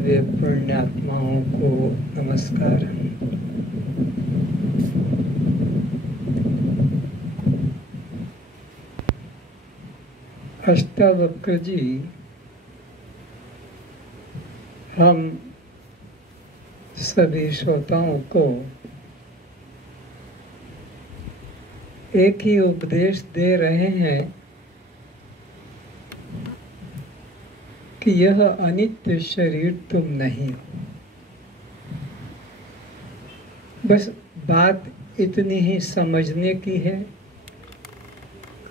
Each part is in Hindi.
दिव्य पुण्यात्माओं को नमस्कार। अष्टावक्र जी हम सभी श्रोताओं को एक ही उपदेश दे रहे हैं कि यह अनित्य शरीर तुम नहीं हो। बस बात इतनी ही समझने की है,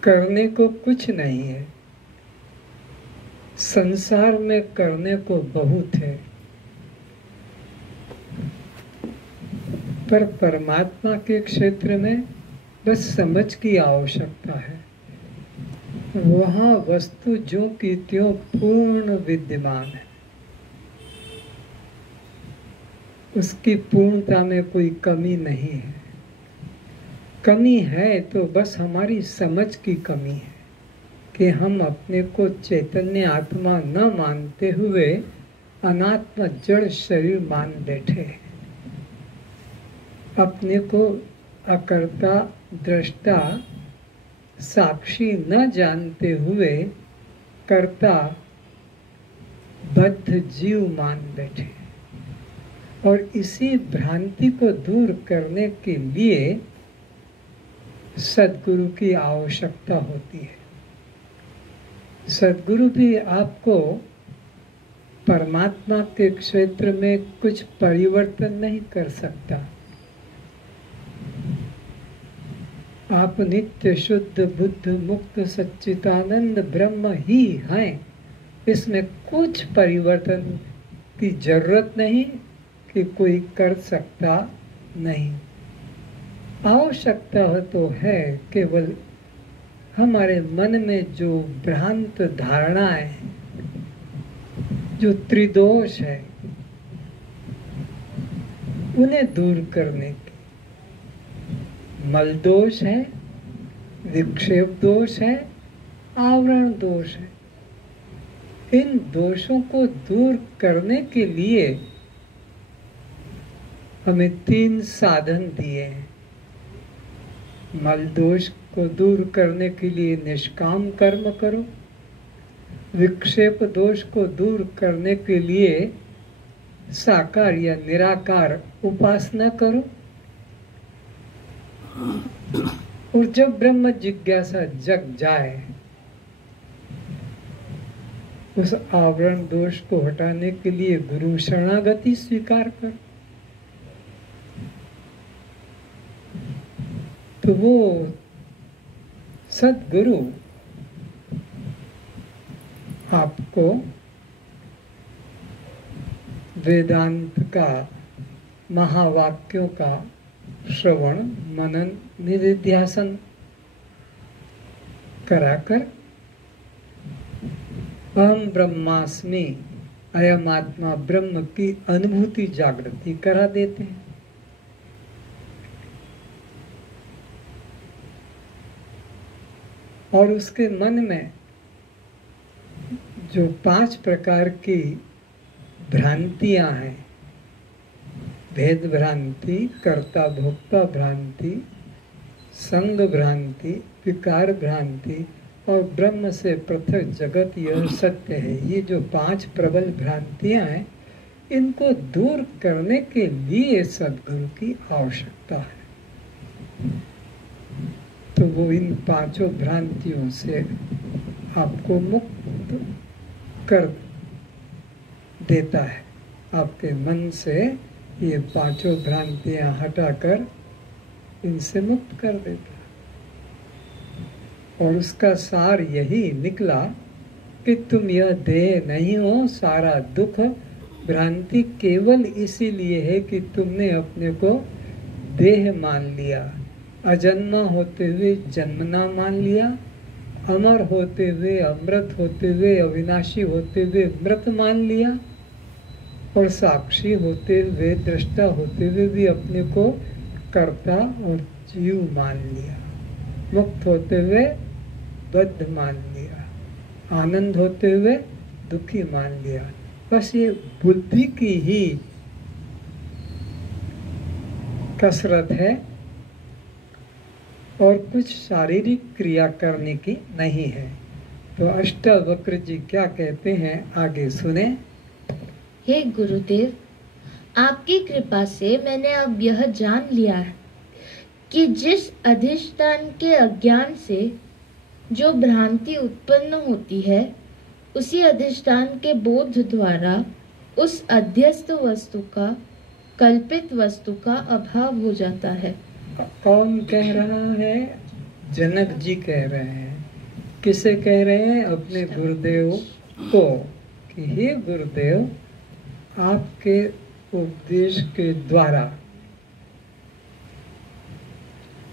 करने को कुछ नहीं है। संसार में करने को बहुत है, पर परमात्मा के क्षेत्र में बस समझ की आवश्यकता है। वहाँ वस्तु जो की त्यों पूर्ण विद्यमान है, उसकी पूर्णता में कोई कमी नहीं है। कमी है तो बस हमारी समझ की कमी है कि हम अपने को चैतन्य आत्मा न मानते हुए अनात्मा जड़ शरीर मान बैठे हैं। अपने को अकर्ता दृष्टा साक्षी न जानते हुए कर्ता बद्ध जीव मान बैठे, और इसी भ्रांति को दूर करने के लिए सद्गुरु की आवश्यकता होती है। सद्गुरु भी आपको परमात्मा के क्षेत्र में कुछ परिवर्तन नहीं कर सकता। आप नित्य शुद्ध बुद्ध मुक्त सच्चिदानंद ब्रह्म ही हैं। इसमें कुछ परिवर्तन की जरूरत नहीं कि कोई कर सकता नहीं। आवश्यकता तो है केवल हमारे मन में जो भ्रांत धारणाएं, जो त्रिदोष है, उन्हें दूर करने की। मल दोष है, विक्षेप दोष है, आवरण दोष है। इन दोषों को दूर करने के लिए हमें 3 साधन दिए हैं। मल दोष को दूर करने के लिए निष्काम कर्म करो। विक्षेप दोष को दूर करने के लिए साकार या निराकार उपासना करो। और जब ब्रह्म जिज्ञासा जग जाए, उस आवरण दोष को हटाने के लिए गुरु शरणागति स्वीकार कर। तो वो सद्गुरु आपको वेदांत का, महावाक्यों का श्रवण मनन निधिध्यासन कराकर अहम ब्रह्मास्मि, अयम आत्मा ब्रह्म की अनुभूति जागृति करा देते हैं। और उसके मन में जो 5 प्रकार की भ्रांतियां हैं, भेद भ्रांति, कर्ता भोक्ता भ्रांति, संग भ्रांति, विकार भ्रांति और ब्रह्म से पृथक जगत यह सत्य है, ये जो 5 प्रबल भ्रांतियां हैं, इनको दूर करने के लिए सद्गुरु की आवश्यकता है। तो वो इन 5 भ्रांतियों से आपको मुक्त कर देता है। आपके मन से ये 5 भ्रांतियां हटाकर इनसे मुक्त कर देता है। और उसका सार यही निकला कि तुम यह देह नहीं हो। सारा दुख भ्रांति केवल इसीलिए है कि तुमने अपने को देह मान लिया, अजन्मा होते हुए जन्मना मान लिया, अमर होते हुए, अमृत होते हुए, अविनाशी होते हुए मृत मान लिया, और साक्षी होते हुए, दृष्टा होते हुए भी अपने को कर्ता और जीव मान लिया। मुक्त होते हुए बद्ध मान लिया, आनंद होते हुए दुखी मान लिया, बस ये बुद्धि की ही कसरत है और कुछ शारीरिक क्रिया करने की नहीं है। तो अष्टावक्र जी क्या कहते हैं आगे सुने। हे गुरुदेव, आपकी कृपा से मैंने अब यह जान लिया है कि जिस अधिष्ठान के अज्ञान से जो भ्रांति उत्पन्न होती है, उसी अधिष्ठान के बोध द्वारा उस अध्यस्त वस्तु का, कल्पित वस्तु का अभाव हो जाता है। कौन कह रहा है? जनक जी कह रहे हैं। किसे कह रहे हैं? अपने गुरुदेव को कि हे गुरुदेव, आपके उपदेश के द्वारा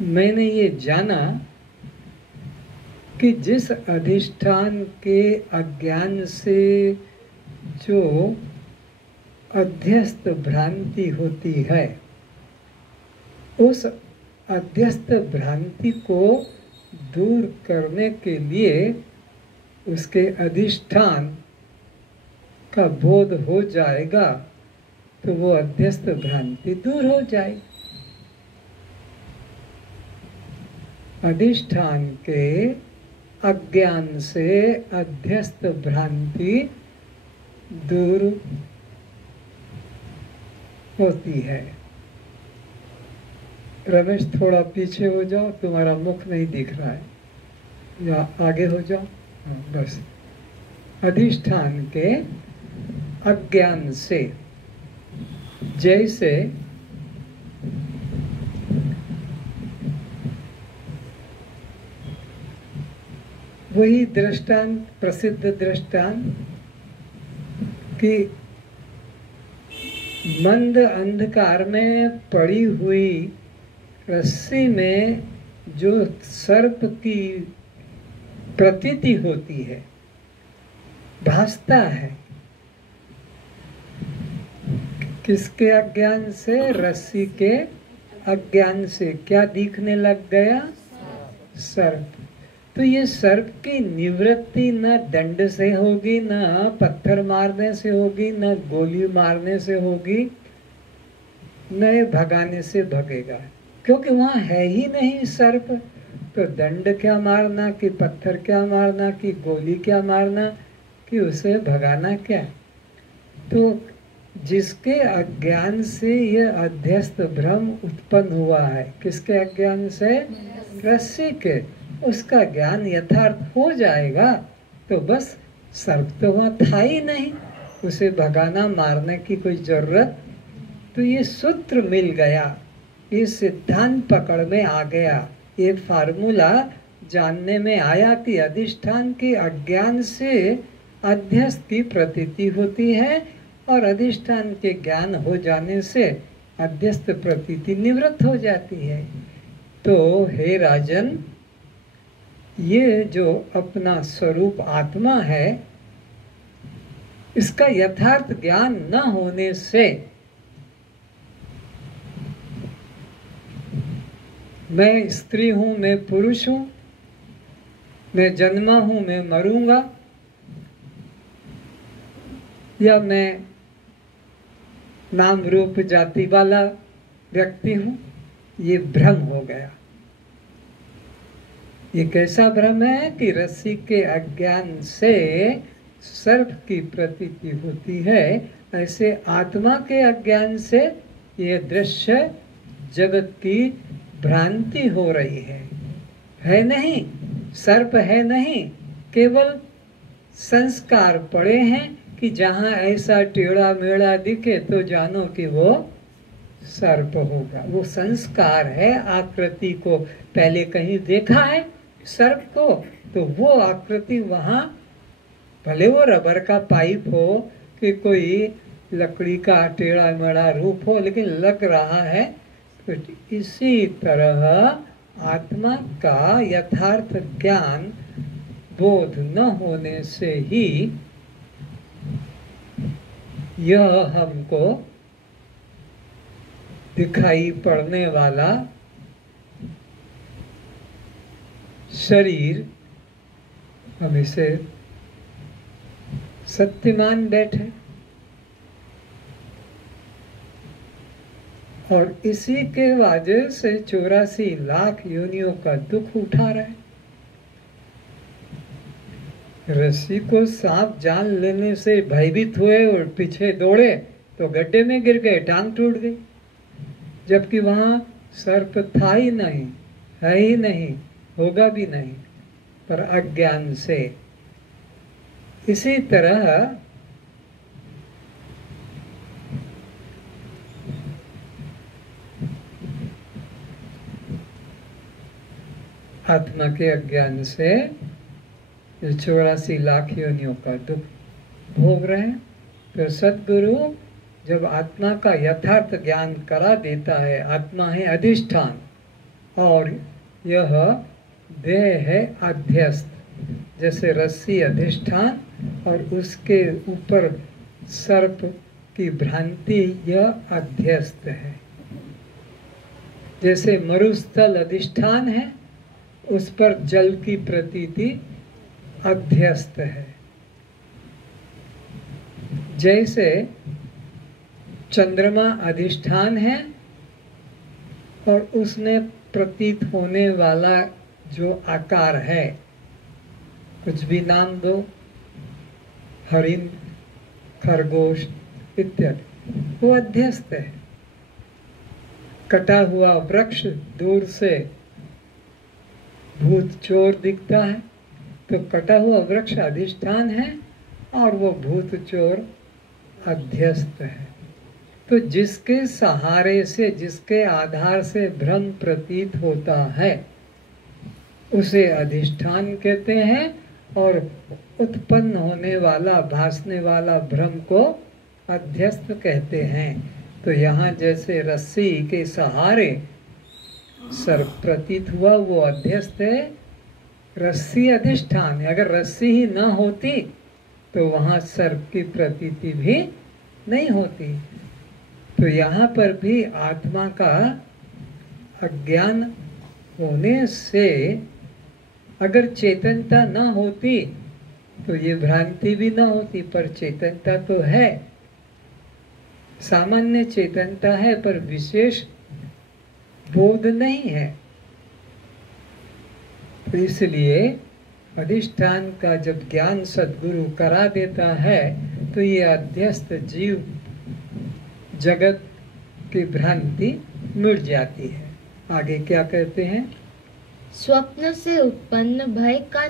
मैंने ये जाना कि जिस अधिष्ठान के अज्ञान से जो अध्यस्त भ्रांति होती है, उस अध्यस्त भ्रांति को दूर करने के लिए उसके अधिष्ठान का बोध हो जाएगा तो वो अध्यस्त भ्रांति दूर हो जाएगी। अधिष्ठान के अज्ञान से अध्यस्त भ्रांति दूर होती है। रमेश, थोड़ा पीछे हो जाओ, तुम्हारा मुख नहीं दिख रहा है, या आगे हो जाओ। हाँ, बस। अधिष्ठान के अज्ञान से, जैसे वही दृष्टांत, प्रसिद्ध दृष्टांत कि मंद अंधकार में पड़ी हुई रस्सी में जो सर्प की प्रतीति होती है, भासता है, किसके अज्ञान से? रस्सी के अज्ञान से। क्या दिखने लग गया? सर्प। तो ये सर्प की निवृत्ति न दंड से होगी, न पत्थर मारने से होगी, न गोली मारने से होगी, न भगाने से भगेगा, क्योंकि वहाँ है ही नहीं सर्प। तो दंड क्या मारना, कि पत्थर क्या मारना, कि गोली क्या मारना, कि उसे भगाना क्या? तो जिसके अज्ञान से यह अध्यस्त भ्रम उत्पन्न हुआ है, किसके अज्ञान से? रस्सी के। उसका ज्ञान यथार्थ हो जाएगा तो बस सर्प तो वहाँ था ही नहीं, उसे भगाना मारने की कोई जरूरत। तो ये सूत्र मिल गया, ये सिद्धांत पकड़ में आ गया, ये फार्मूला जानने में आया कि अधिष्ठान के अज्ञान से अध्यस्त की प्रतीति होती है और अधिष्ठान के ज्ञान हो जाने से अध्यस्त प्रतीति निवृत्त हो जाती है। तो हे राजन, ये जो अपना स्वरूप आत्मा है, इसका यथार्थ ज्ञान न होने से मैं स्त्री हूं, मैं पुरुष हूं, मैं जन्मा हूं, मैं मरूंगा, या मैं नाम रूप जाति वाला व्यक्ति हूं, ये भ्रम हो गया। ये कैसा भ्रम है कि रस्सी के अज्ञान से सर्प की प्रतीति होती है, ऐसे आत्मा के अज्ञान से ये दृश्य जगत की भ्रांति हो रही है नहीं, सर्प है नहीं, केवल संस्कार पड़े हैं कि जहां ऐसा टेढ़ा मेढ़ा दिखे तो जानो कि वो सर्प होगा। वो संस्कार है, आकृति को पहले कहीं देखा है सर्प को, तो वो आकृति वहां, भले वो रबर का पाइप हो कि कोई लकड़ी का टेढ़ा मेढ़ा रूप हो, लेकिन लग रहा है। तो इसी तरह आत्मा का यथार्थ ज्ञान बोध न होने से ही यह हमको दिखाई पड़ने वाला शरीर, हम इसे सत्य मान बैठे। और इसी के वजह से 84 लाख योनियों का दुख उठा रहे हैं। रस्सी को सांप जान लेने से भयभीत हुए और पीछे दौड़े तो गड्ढे में गिर गए, टांग टूट गई, जबकि वहां सर्प था ही नहीं, है ही नहीं, होगा भी नहीं, पर अज्ञान से। इसी तरह आत्मा के अज्ञान से 84 लाख योनियों का दुख भोग रहे हैं। तो सद्गुरु जब आत्मा का यथार्थ ज्ञान करा देता है, आत्मा है अधिष्ठान और यह देह है अध्यस्त, जैसे रस्सी अधिष्ठान और उसके ऊपर सर्प की भ्रांति यह अध्यस्त है। जैसे मरुस्थल अधिष्ठान है, उस पर जल की प्रतीति अध्यस्त है। जैसे चंद्रमा अधिष्ठान है और उसने प्रतीत होने वाला जो आकार है, कुछ भी नाम दो, हरिण, खरगोश इत्यादि, वो अध्यस्त है। कटा हुआ वृक्ष दूर से भूत चोर दिखता है तो कटा हुआ वृक्ष अधिष्ठान है और वो भूत चोर अध्यस्त है। तो जिसके सहारे से, जिसके आधार से भ्रम प्रतीत होता है उसे अधिष्ठान कहते हैं और उत्पन्न होने वाला, भासने वाला भ्रम को अध्यस्त कहते हैं। तो यहाँ जैसे रस्सी के सहारे सर्प प्रतीत हुआ, वो अध्यस्त है, रस्सी अधिष्ठान है। अगर रस्सी ही न होती तो वहाँ सर्प की प्रतीति भी नहीं होती। तो यहाँ पर भी आत्मा का अज्ञान होने से अगर चेतनता न होती तो ये भ्रांति भी न होती, पर चेतनता तो है, सामान्य चेतनता है, पर विशेष बोध नहीं है। तो इसलिए अधिष्ठान का जब ज्ञान सद्गुरु करा देता है तो ये अध्यस्त जीव जगत की भ्रांति मिट जाती है। आगे क्या कहते हैं? स्वप्न से उत्पन्न भय का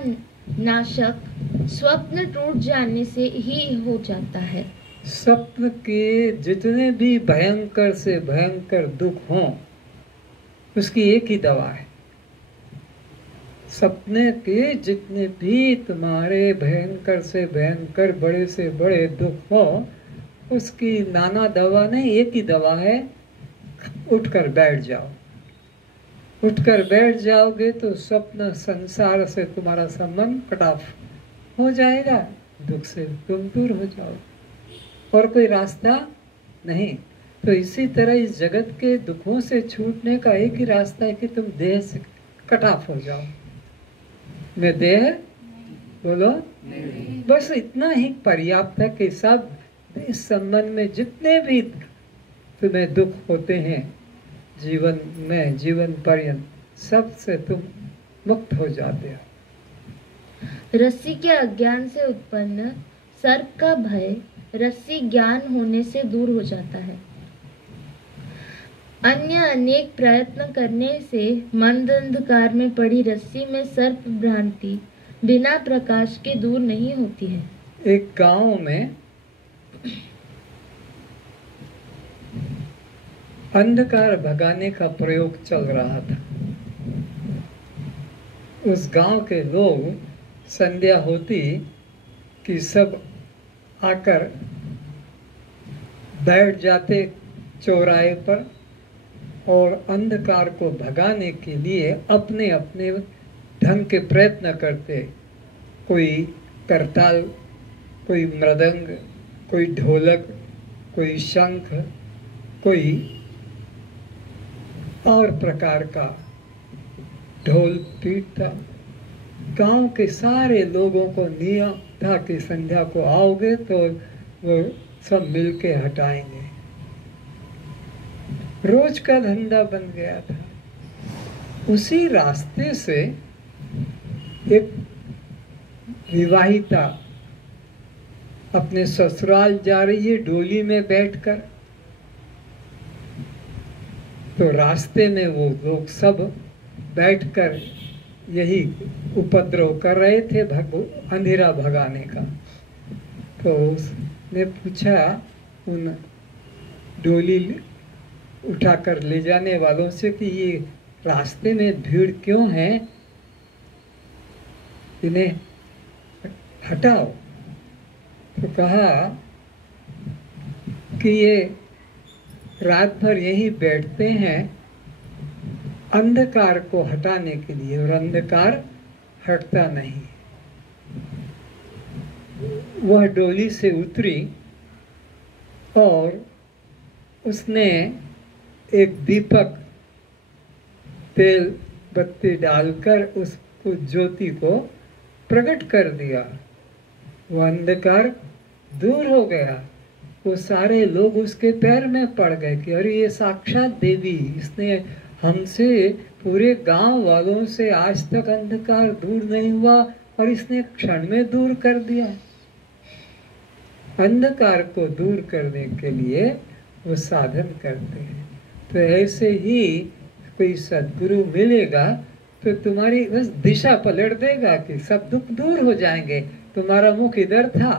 नाशक स्वप्न टूट जाने से ही हो जाता है। स्वप्न के जितने भी भयंकर से भयंकर दुख हों, उसकी एक ही दवा है। सपने के जितने भी तुम्हारे भयंकर से भयंकर, बड़े से बड़े दुख हो, उसकी नाना दवा नहीं, एक ही दवा है, उठकर बैठ जाओ। उठकर बैठ जाओगे तो स्वप्न संसार से तुम्हारा संबंध कट ऑफ हो जाएगा, दुख से तुम दूर हो जाओ, और कोई रास्ता नहीं। तो इसी तरह इस जगत के दुखों से छूटने का एक ही रास्ता है कि तुम देह से कट ऑफ हो जाओ। मैं देह बोलो नहीं। बस इतना ही पर्याप्त है कि सब इस संबंध में जितने भी तुम्हें दुख होते हैं जीवन में, जीवन पर्यंत, सब से तुम मुक्त हो जाते हो। रस्सी के अज्ञान से उत्पन्न सर्प का भय रस्सी ज्ञान होने से दूर हो जाता है। अन्य अनेक प्रयत्न करने से मंद अंधकार में पड़ी रस्सी में सर्प भ्रांति बिना प्रकाश के दूर नहीं होती है। एक गांव में अंधकार भगाने का प्रयोग चल रहा था। उस गांव के लोग संध्या होती कि सब आकर बैठ जाते चौराहे पर और अंधकार को भगाने के लिए अपने अपने ढंग के प्रयत्न करते। कोई करताल, कोई मृदंग, कोई ढोलक, कोई शंख, कोई और प्रकार का ढोल पीटता। गांव के सारे लोगों को नियम था कि संध्या को आओगे तो वो सब मिलके हटाएंगे। रोज का धंधा बन गया था। उसी रास्ते से एक विवाहिता अपने ससुराल जा रही है डोली में बैठकर। तो रास्ते में वो लोग सब बैठकर यही उपद्रव कर रहे थे अंधेरा भगाने का। तो उसने पूछा उन डोली उठाकर ले जाने वालों से कि ये रास्ते में भीड़ क्यों है, इन्हें हटाओ। तो कहा कि ये रात भर यहीं बैठते हैं अंधकार को हटाने के लिए, और अंधकार हटता नहीं। वह डोली से उतरी और उसने एक दीपक तेल बत्ती डालकर उस ज्योति को प्रकट कर दिया। वो अंधकार दूर हो गया। वो सारे लोग उसके पैर में पड़ गए कि अरे ये साक्षात देवी, इसने हमसे, पूरे गांव वालों से आज तक अंधकार दूर नहीं हुआ और इसने क्षण में दूर कर दिया। अंधकार को दूर करने के लिए वो साधन करते हैं। तो ऐसे ही कोई सद्गुरु मिलेगा तो तुम्हारी बस दिशा पलट देगा कि सब दुख दूर हो जाएंगे। तुम्हारा मुख इधर था,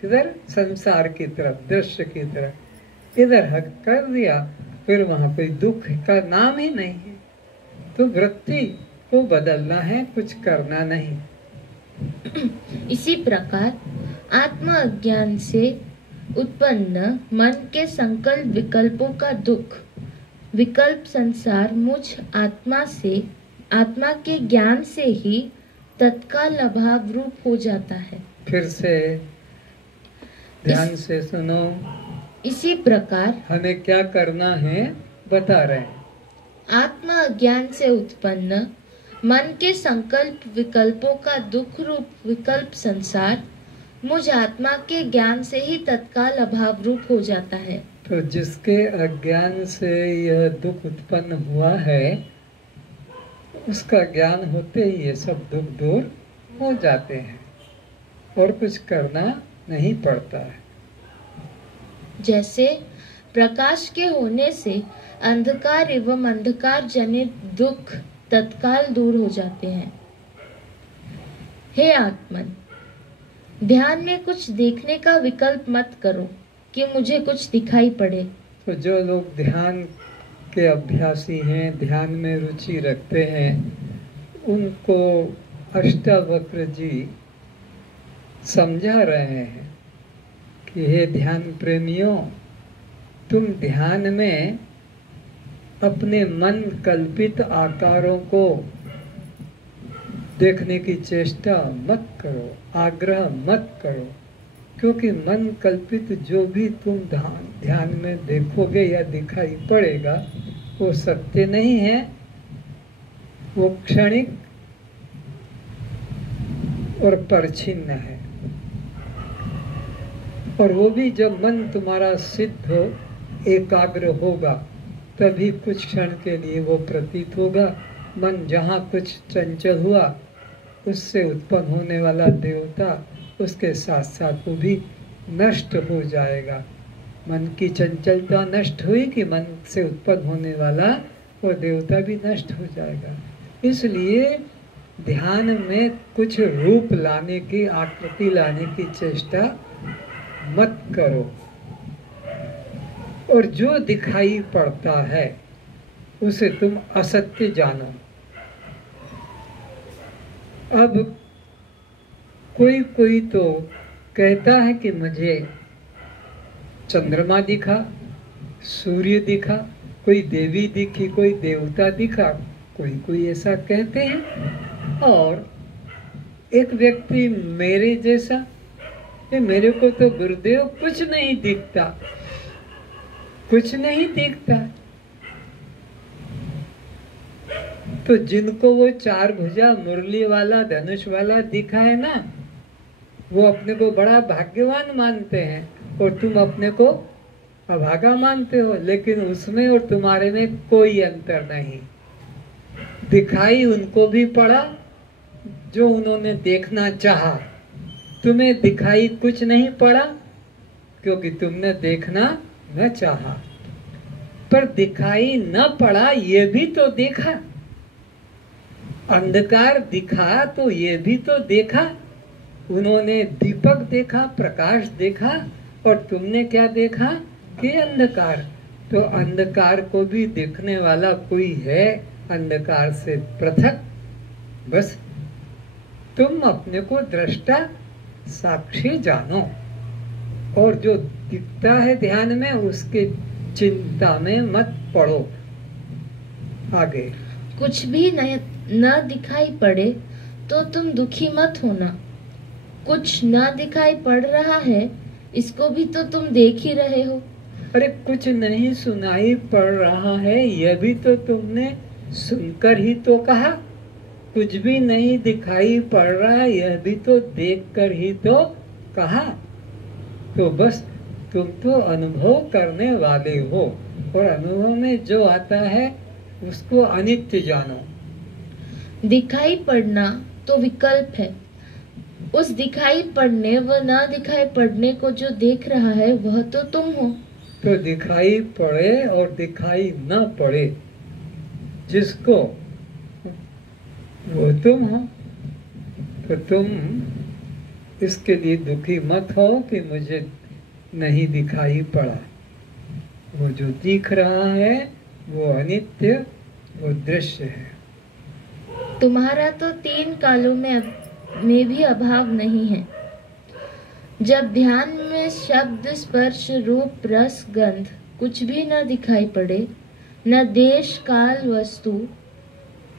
किधर, संसार की तरफ, दृश्य की तरफ, इधर हट कर दिया, फिर वहां कोई दुख का नाम ही नहीं है। तो वृत्ति को बदलना है, कुछ करना नहीं। इसी प्रकार आत्म अज्ञान से उत्पन्न मन के संकल्प विकल्पों का दुख, विकल्प संसार मुझ आत्मा के ज्ञान से ही तत्काल अभाव रूप हो जाता है। फिर से ध्यान से सुनो। इसी प्रकार हमें क्या करना है बता रहे हैं। आत्म अज्ञान से उत्पन्न मन के संकल्प विकल्पों का दुख रूप विकल्प संसार मुझ आत्मा के ज्ञान से ही तत्काल अभाव रूप हो जाता है। तो जिसके अज्ञान से यह दुख उत्पन्न हुआ है, उसका ज्ञान होते ही ये सब दुख दूर हो जाते हैं और कुछ करना नहीं पड़ता है। जैसे प्रकाश के होने से अंधकार एवं अंधकार जनित दुख तत्काल दूर हो जाते हैं। हे आत्मन, ध्यान में कुछ देखने का विकल्प मत करो कि मुझे कुछ दिखाई पड़े। तो जो लोग ध्यान के अभ्यासी हैं, ध्यान में रुचि रखते हैं, उनको अष्टावक्र जी समझा रहे हैं कि हे ध्यान प्रेमियों, तुम ध्यान में अपने मन कल्पित आकारों को देखने की चेष्टा मत करो, आग्रह मत करो, क्योंकि मन कल्पित जो भी तुम ध्यान में देखोगे या दिखाई पड़ेगा वो सत्य नहीं है, वो क्षणिक और परछिन्न है। और वो भी जब मन तुम्हारा सिद्ध हो, एकाग्र होगा, तभी कुछ क्षण के लिए वो प्रतीत होगा। मन जहाँ कुछ चंचल हुआ, उससे उत्पन्न होने वाला देवता उसके साथ साथ वो भी नष्ट हो जाएगा। मन की चंचलता नष्ट हुई कि मन से उत्पन्न होने वाला वो देवता भी नष्ट हो जाएगा। इसलिए ध्यान में कुछ रूप लाने की, आकृति लाने की चेष्टा मत करो, और जो दिखाई पड़ता है उसे तुम असत्य जानो। अब कोई तो कहता है कि मुझे चंद्रमा दिखा, सूर्य दिखा, कोई देवी दिखी, कोई देवता दिखा, कोई ऐसा कहते हैं। और एक व्यक्ति मेरे जैसा, कि मेरे को तो गुरुदेव कुछ नहीं दिखता, कुछ नहीं दिखता। तो जिनको वो चार भुजा मुरली वाला धनुष वाला दिखा है ना, वो अपने को बड़ा भाग्यवान मानते हैं, और तुम अपने को अभागा मानते हो, लेकिन उसमें और तुम्हारे में कोई अंतर नहीं। दिखाई उनको भी पड़ा जो उन्होंने देखना चाहा, तुम्हें दिखाई कुछ नहीं पड़ा क्योंकि तुमने देखना न चाहा। पर दिखाई न पड़ा ये भी तो देखा, अंधकार दिखा तो ये भी तो देखा। उन्होंने दीपक देखा, प्रकाश देखा, और तुमने क्या देखा कि अंधकार। तो अंधकार को भी देखने वाला कोई है अंधकार से पृथक। बस तुम अपने को दृष्टा साक्षी जानो, और जो दिखता है ध्यान में उसके चिंता में मत पड़ो। आगे कुछ भी न दिखाई पड़े तो तुम दुखी मत होना। कुछ न दिखाई पड़ रहा है इसको भी तो तुम देख ही रहे हो। अरे कुछ नहीं सुनाई पड़ रहा है यह भी तो तुमने सुनकर ही तो कहा। कुछ भी नहीं दिखाई पड़ रहा यह भी तो देखकर ही तो कहा। तो बस तुम तो अनुभव करने वाले हो, और अनुभव में जो आता है उसको अनित्य जानो। दिखाई पड़ना तो विकल्प है। उस दिखाई पड़ने व ना दिखाई पड़ने को जो देख रहा है वह तो तुम हो। तो दिखाई पड़े और दिखाई न पड़े जिसको, वो तुम हो। तो तुम इसके लिए दुखी मत हो कि मुझे नहीं दिखाई पड़ा। वो जो दिख रहा है वो अनित्य, वो दृश्य है। तुम्हारा तो 3 कालों में भी अभाव नहीं है। जब ध्यान में शब्द, स्पर्श, रूप, रस, गंध कुछ भी न दिखाई पड़े, न देश, काल, वस्तु,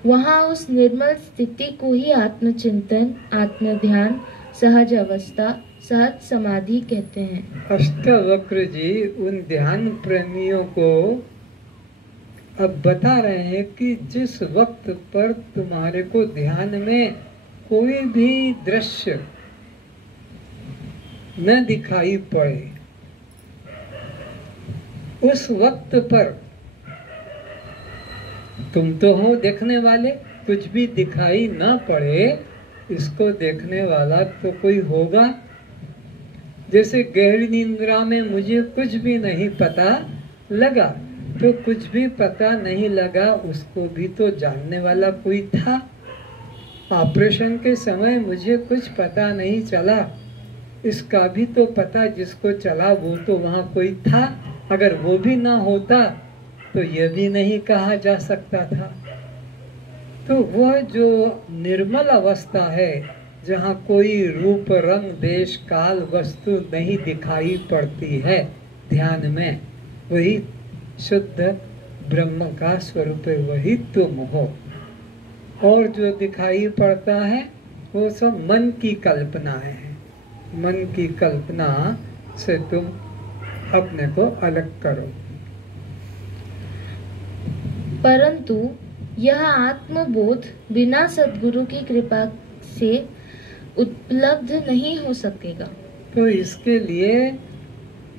वहाँ उस निर्मल स्थिति को ही आत्मचिंतन, आत्मध्यान, सहज अवस्था, सहज समाधि कहते हैं। अष्टावक्र जी उन ध्यान प्रेमियों को अब बता रहे हैं कि जिस वक्त पर तुम्हारे को ध्यान में कोई भी दृश्य न दिखाई पड़े, उस वक्त पर तुम तो हो देखने वाले। कुछ भी दिखाई न पड़े इसको देखने वाला तो कोई होगा। जैसे गहरी निद्रा में मुझे कुछ भी नहीं पता लगा, तो कुछ भी पता नहीं लगा उसको भी तो जानने वाला कोई था। ऑपरेशन के समय मुझे कुछ पता नहीं चला, इसका भी तो पता जिसको चला वो तो वहाँ कोई था। अगर वो भी ना होता तो ये भी नहीं कहा जा सकता था। तो वह जो निर्मल अवस्था है जहाँ कोई रूप, रंग, देश, काल, वस्तु नहीं दिखाई पड़ती है ध्यान में, वही शुद्ध ब्रह्म का स्वरूप है, वही तुम हो। और जो दिखाई पड़ता है वो सब मन की कल्पना है। मन की कल्पना से तुम अपने को अलग करो। परंतु यह आत्मबोध बिना सद्गुरु की कृपा से उपलब्ध नहीं हो सकेगा। तो इसके लिए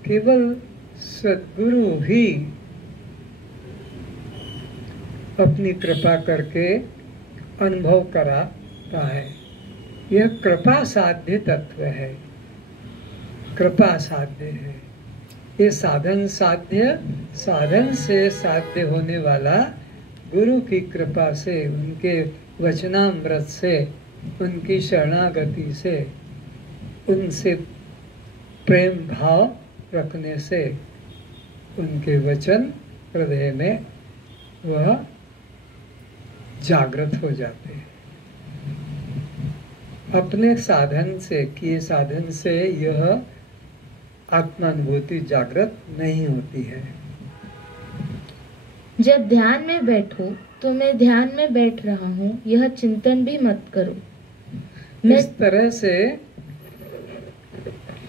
केवल सद्गुरु ही अपनी कृपा करके अनुभव कराता है। यह कृपा साध्य तत्व है, कृपा साध्य है। ये साधन साध्य, साधन से साध्य होने वाला गुरु की कृपा से, उनके वचनामृत से, उनकी शरणागति से, उनसे प्रेम भाव रखने से उनके वचन हृदय में वह जागृत हो जाते हैं। अपने साधन से, किए साधन से यह आत्मानुभूति जागृत नहीं होती है। जब ध्यान में बैठो तो मैं ध्यान में बैठ रहा हूँ यह चिंतन भी मत करो। इस तरह से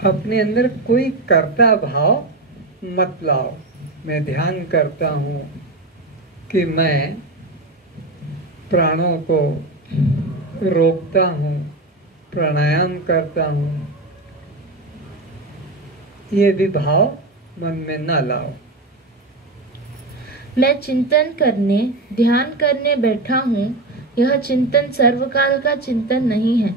अपने अंदर कोई कर्ता भाव मत लाओ। मैं ध्यान करता हूँ कि मैं प्राणों को रोकता हूँ, प्राणायाम करता हूँ, ये भी भाव मन में न लाओ। मैं चिंतन करने, ध्यान करने बैठा हूँ, यह चिंतन सर्वकाल का चिंतन नहीं है।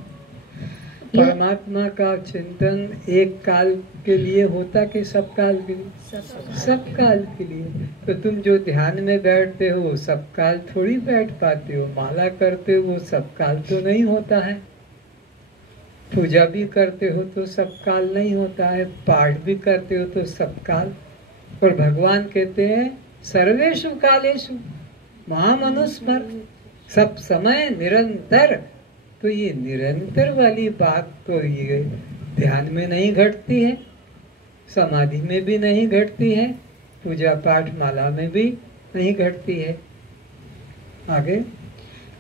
परमात्मा का चिंतन एक काल के लिए होता कि सब काल के लिए? सब काल के लिए। तो तुम जो ध्यान में बैठते हो सब काल थोड़ी बैठ पाते हो। माला करते हो सब काल तो नहीं होता है। पूजा भी करते हो तो सब काल नहीं होता है। पाठ भी करते हो तो सब काल। और भगवान कहते हैं सर्वेषु कालेषु महामनुस्मर, सब समय निरंतर। तो ये निरंतर वाली बात तो ये ध्यान में नहीं घटती है, समाधि में भी नहीं घटती है, पूजा पाठ माला में भी नहीं घटती है। आगे,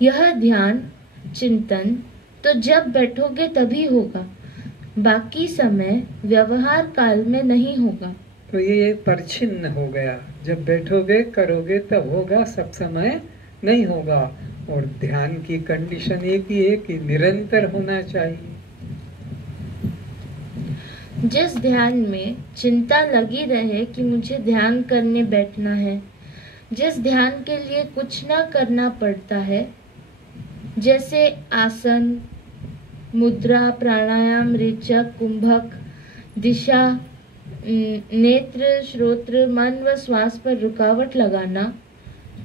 यह ध्यान चिंतन तो जब बैठोगे तभी होगा, बाकी समय व्यवहार काल में नहीं होगा। तो ये परिच्छिन्न हो गया। जब बैठोगे करोगे तब होगा, सब समय नहीं होगा। और ध्यान की कंडीशन एक ही है कि निरंतर होना चाहिए। जिस ध्यान में चिंता लगी रहे कि मुझे ध्यान करने बैठना है, जिस ध्यान के लिए कुछ ना करना पड़ता है, जैसे आसन, मुद्रा, प्राणायाम, रेचक, कुंभक, दिशा, नेत्र, श्रोत्र, मन व श्वास पर रुकावट लगाना,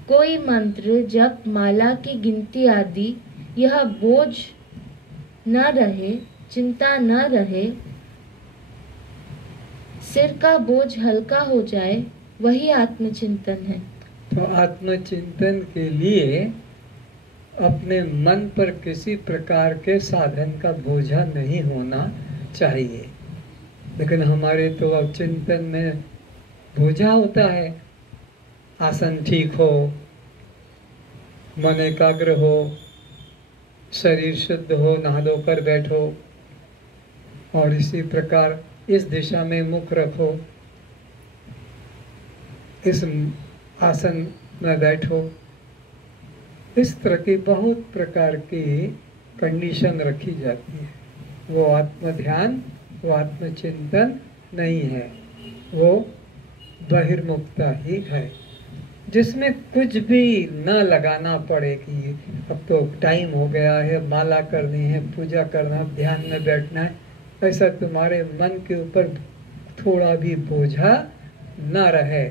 कोई मंत्र, जप, माला की गिनती आदि, यह बोझ न रहे, चिंता न रहे, सिर का बोझ हल्का हो जाए, वही आत्मचिंतन है। तो आत्मचिंतन के लिए अपने मन पर किसी प्रकार के साधन का बोझा नहीं होना चाहिए। लेकिन हमारे तो अब चिंतन में बोझा होता है। आसन ठीक हो, मन एकाग्र हो, शरीर शुद्ध हो, नहा धोकर बैठो और इसी प्रकार इस दिशा में मुख रखो, इस आसन में बैठो। इस तरह की बहुत प्रकार की कंडीशन रखी जाती है। वो आत्मध्यान, वो आत्मचिंतन नहीं है, वो बहिर्मुखता ही है, जिसमें कुछ भी न लगाना पड़े कि अब तो टाइम हो गया है, माला करनी है, पूजा करना, ध्यान में बैठना है। ऐसा तुम्हारे मन के ऊपर थोड़ा भी बोझा न रहे।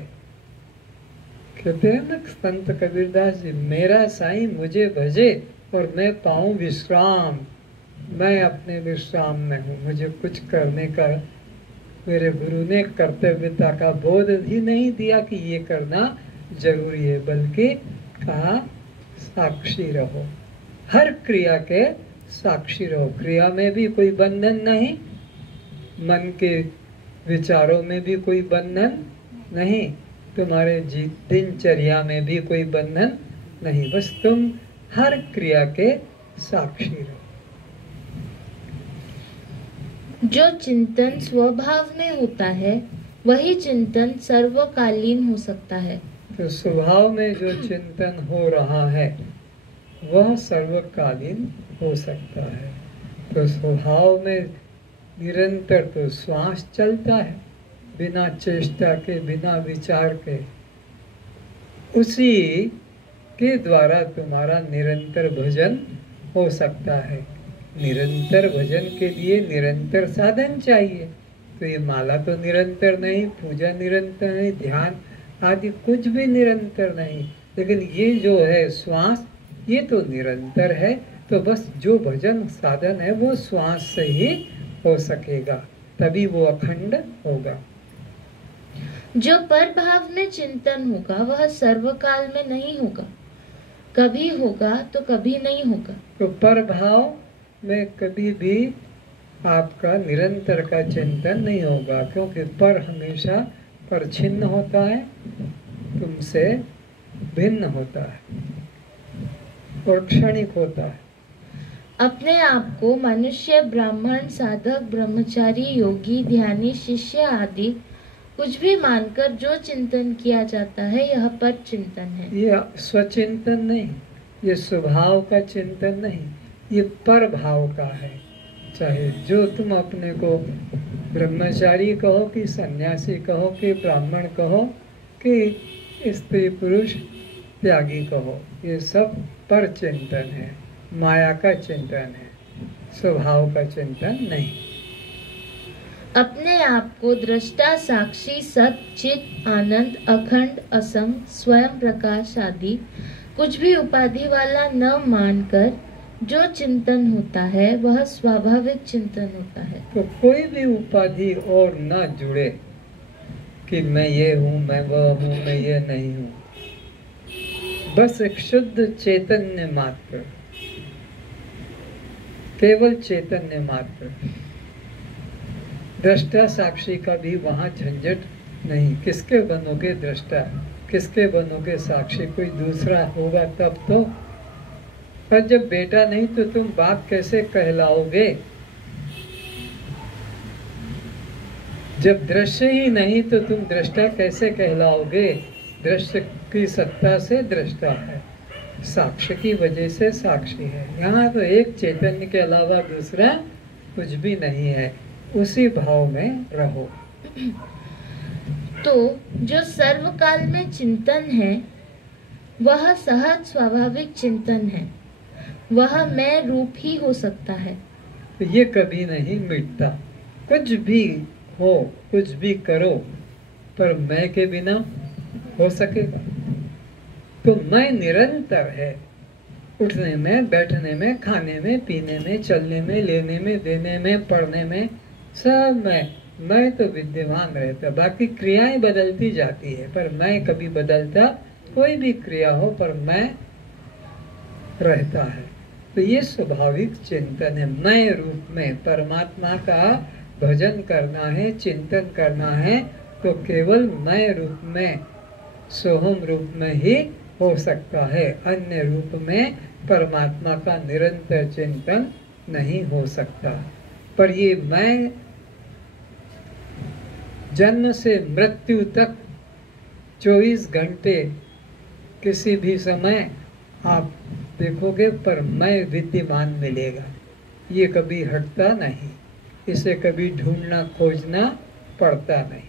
कहते हैं ना संत कबीरदास जी, मेरा साईं मुझे भजे और मैं पाऊं विश्राम। मैं अपने विश्राम में हूँ, मुझे कुछ करने का, मेरे गुरु ने कर्तव्यता का बोध ही नहीं दिया कि ये करना जरूरी है, बल्कि कहा साक्षी रहो, हर क्रिया के साक्षी रहो। क्रिया में भी कोई बंधन नहीं, मन के विचारों में भी कोई बंधन नहीं, तुम्हारे दिनचर्या में भी कोई बंधन नहीं, बस तुम हर क्रिया के साक्षी रहो। जो चिंतन स्वभाव में होता है वही चिंतन सर्वकालीन हो सकता है। तो स्वभाव में जो चिंतन हो रहा है वह सर्वकालीन हो सकता है। तो स्वभाव में निरंतर तो श्वास चलता है, बिना चेष्टा के, बिना विचार के, उसी के द्वारा तुम्हारा निरंतर भजन हो सकता है। निरंतर भजन के लिए निरंतर साधन चाहिए। तो ये माला तो निरंतर नहीं, पूजा निरंतर नहीं, ध्यान आदि कुछ भी निरंतर नहीं, लेकिन ये जो है श्वास, ये तो निरंतर है। तो बस जो भजन साधन है वो श्वास से ही हो सकेगा, तभी वो अखंड होगा। जो पर भाव में चिंतन होगा वह सर्वकाल में नहीं होगा, कभी होगा तो कभी नहीं होगा। तो पर भाव में कभी भी आपका निरंतर का चिंतन नहीं होगा, क्योंकि पर हमेशा परछिन्न होता है, तुमसे भिन्न होता है और क्षणिक होता है। अपने आप को मनुष्य, ब्राह्मण, साधक, ब्रह्मचारी, योगी, ध्यानी, शिष्य आदि कुछ भी मानकर जो चिंतन किया जाता है यह पर चिंतन है। ये स्वचिंतन नहीं, ये स्वभाव का चिंतन नहीं, ये पर भाव का है। चाहे जो तुम अपने को ब्रह्मचारी कहो कि सन्यासी कहो कि ब्राह्मण कहो कि स्त्री पुरुष त्यागी कहो, ये सब पर चिंतन है, माया का चिंतन है, स्वभाव का चिंतन नहीं। अपने आप को दृष्टा, साक्षी, सत, चित, आनंद, अखंड, असंग, स्वयं प्रकाश आदि कुछ भी उपाधि वाला न मानकर जो चिंतन होता है वह स्वाभाविक चिंतन होता है। तो कोई भी उपाधि और न जुड़े कि मैं ये हूँ, मैं वह हूँ, मैं ये नहीं हूँ, बस एक शुद्ध चैतन्य मात्र, केवल चैतन्य मात्र। दृष्टा साक्षी का भी वहाँ झंझट नहीं। किसके बनोगे दृष्टा, किसके बनोगे साक्षी? कोई दूसरा होगा तब तो। पर जब बेटा नहीं तो तुम बाप कैसे कहलाओगे? जब दृश्य ही नहीं तो तुम दृष्टा कैसे कहलाओगे? दृश्य की सत्ता से दृष्टा है, साक्ष्य की वजह से साक्षी है। यहाँ तो एक चैतन्य के अलावा दूसरा कुछ भी नहीं है। उसी भाव में रहो। तो जो सर्वकाल में चिंतन है वह सहज स्वाभाविक चिंतन है, वह मैं रूप ही हो सकता है। तो ये कभी नहीं मिटता। कुछ भी हो, कुछ भी करो, पर मैं के बिना हो सकेगा? तो मैं निरंतर है, उठने में, बैठने में, खाने में, पीने में, चलने में, लेने में, देने में, पढ़ने में, सब मैं तो विद्यमान रहता। बाकी क्रियाएं बदलती जाती है, पर मैं कभी बदलता। कोई भी क्रिया हो पर मैं रहता है। तो ये स्वाभाविक चिंतन है। मैं रूप में परमात्मा का भजन करना है, चिंतन करना है, तो केवल मैं रूप में, सोहम रूप में ही हो सकता है। अन्य रूप में परमात्मा का निरंतर चिंतन नहीं हो सकता। पर ये मैं जन्म से मृत्यु तक 24 घंटे किसी भी समय आप देखोगे, पर मैं विद्यमान मिलेगा। ये कभी हटता नहीं, इसे कभी ढूंढना खोजना पड़ता नहीं।